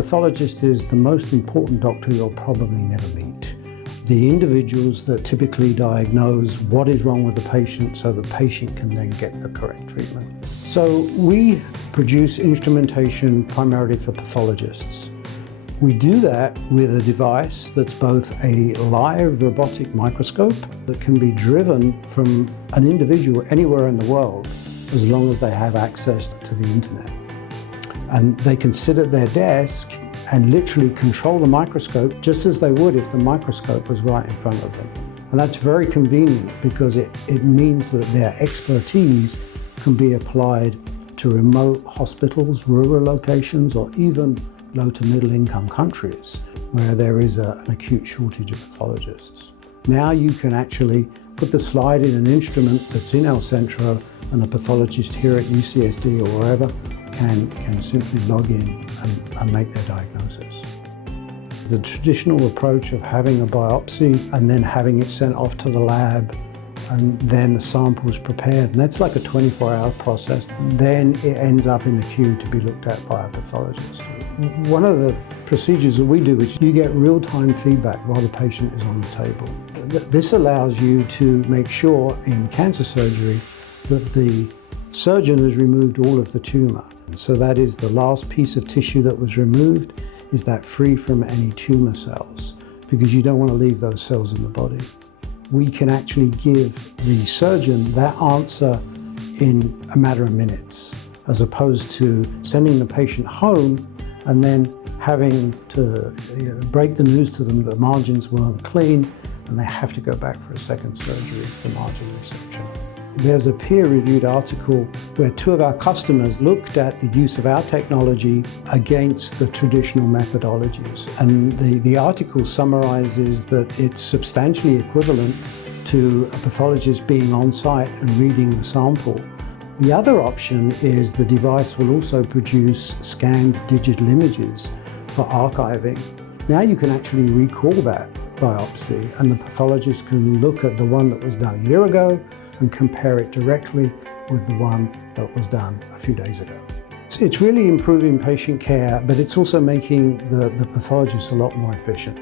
pathologist is the most important doctor you'll probably never meet. The individuals that typically diagnose what is wrong with the patient so the patient can then get the correct treatment. So we produce instrumentation primarily for pathologists. We do that with a device that's both a live robotic microscope that can be driven from an individual anywhere in the world as long as they have access to the internet. And they can sit at their desk and literally control the microscope just as they would if the microscope was right in front of them. And that's very convenient because it means that their expertise can be applied to remote hospitals, rural locations, or even low to middle income countries where there is an acute shortage of pathologists. Now you can actually put the slide in an instrument that's in El Centro, and a pathologist here at UCSD or wherever can simply log in and make their diagnosis. The traditional approach of having a biopsy and then having it sent off to the lab and then the sample is prepared, and that's like a 24-hour process. Then it ends up in the queue to be looked at by a pathologist. One of the procedures that we do is you get real-time feedback while the patient is on the table. This allows you to make sure in cancer surgery that the surgeon has removed all of the tumor. So that is the last piece of tissue that was removed, is that free from any tumor cells, because you don't want to leave those cells in the body. We can actually give the surgeon that answer in a matter of minutes, as opposed to sending the patient home and then having to break the news to them that margins weren't clean and they have to go back for a second surgery for margin resection. There's a peer-reviewed article where two of our customers looked at the use of our technology against the traditional methodologies. And the article summarizes that it's substantially equivalent to a pathologist being on site and reading the sample. The other option is the device will also produce scanned digital images for archiving. Now you can actually recall that biopsy, and the pathologist can look at the one that was done a year ago and compare it directly with the one that was done a few days ago. It's really improving patient care, but it's also making the pathologist a lot more efficient.